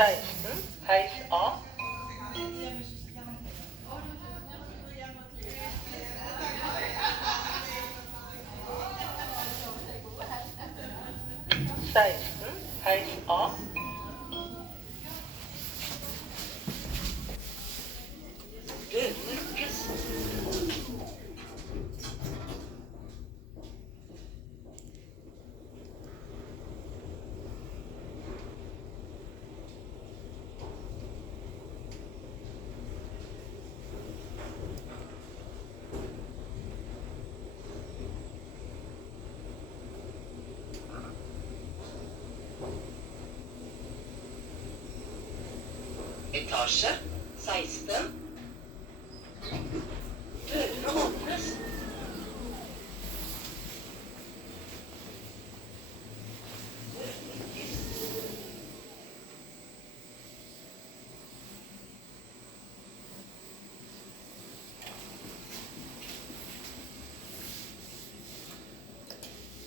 16, heis A. 16, heis A. Etasje 16. Dørene åpnes.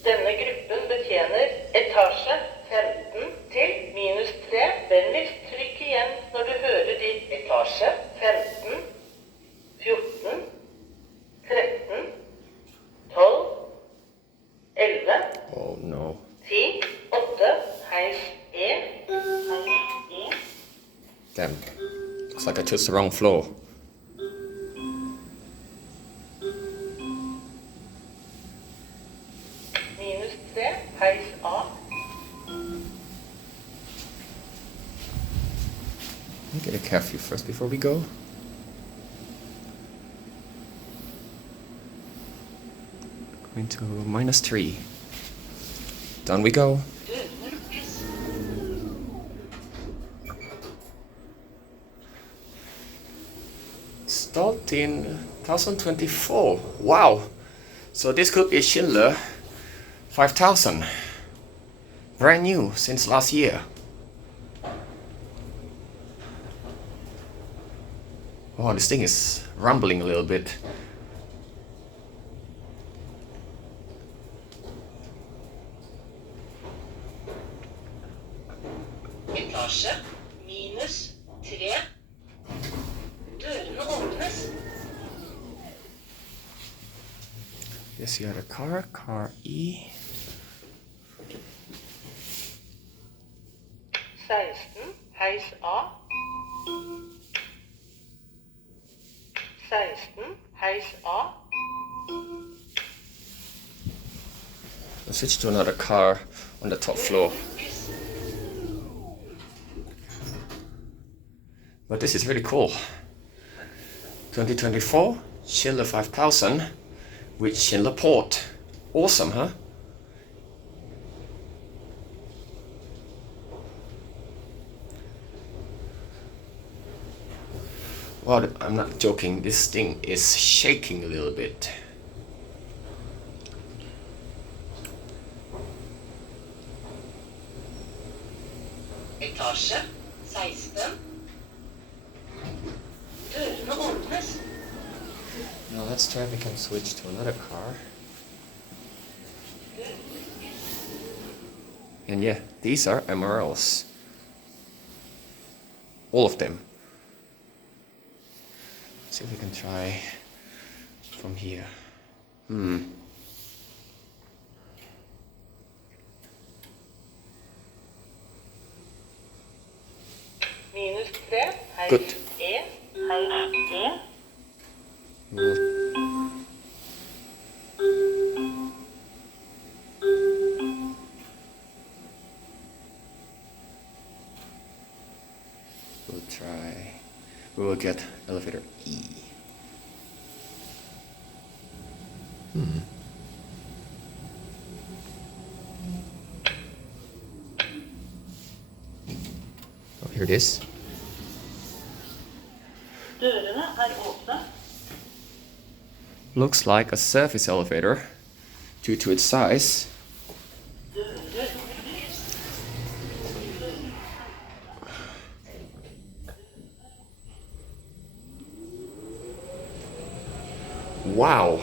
Denne gruppen betjener etasje 15 til -3. Vennligst trykk igjen når du hører de etasje 15, 14, 13, 12, 11, Oh no. 10, 8, heis E, heis E. Damn. Looks like I chose the wrong floor. -3, heis A. Get a curfew first before we go. Going to -3. Down we go. Installed in 2024. Wow. So this could be Schindler 5000. Brand new since last year. Oh, this thing is rumbling a little bit. Etasje -3. Dørene åpnes. Yes, you have a car E. 16, heis A. 16, heis A. Let's switch to another car on the top floor. But this is really cool. 2024 Schindler 5000 with Schindler PORT. Awesome, huh? Well, I'm not joking, this thing is shaking a little bit. Etasje 16. Dørene åpnes. Now let's try if we can switch to another car. And yeah, these are MRLs. All of them. See if we can try from here. -3, heis Good. E, heis E. We'll try. We will get elevator E. Oh, here it is. Dørene åpne. Looks like a surface elevator due to its size. Wow.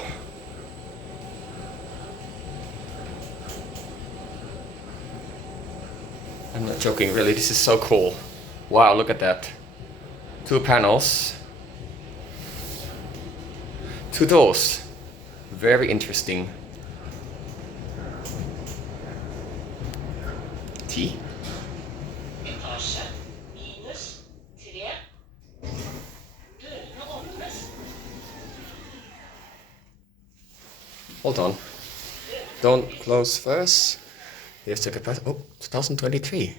I'm not joking, really, this is so cool. Wow, look at that. 2 panels. 2 doors. Very interesting. T. Etasje. Minus 3. Dørene åpnes. Hold on. Don't close first. Here's the capacity. Oh, 2023.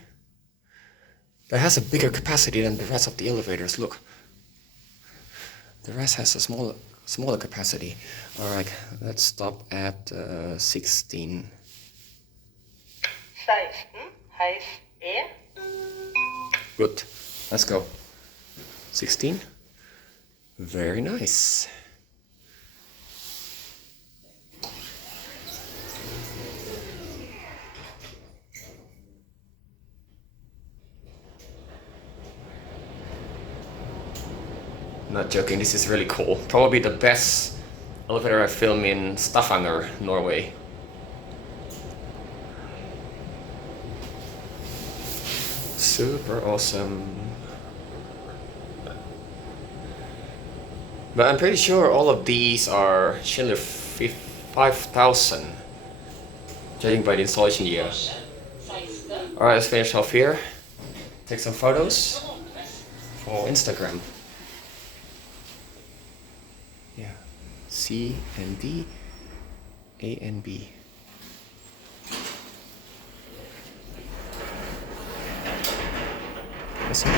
That has a bigger capacity than the rest of the elevators. Look. The rest has a smaller capacity. Alright, let's stop at 16. 16. Heis E. Good. Let's go. 16. Very nice. Not joking, this is really cool. Probably the best elevator I filmed in Stavanger, Norway. Super awesome. But I'm pretty sure all of these are Schindler 5000, judging by the installation year. Etasje. 16. Alright, let's finish off here. Take some photos Dørene åpnes. for Instagram. Yeah. C and D, A and B. Listen.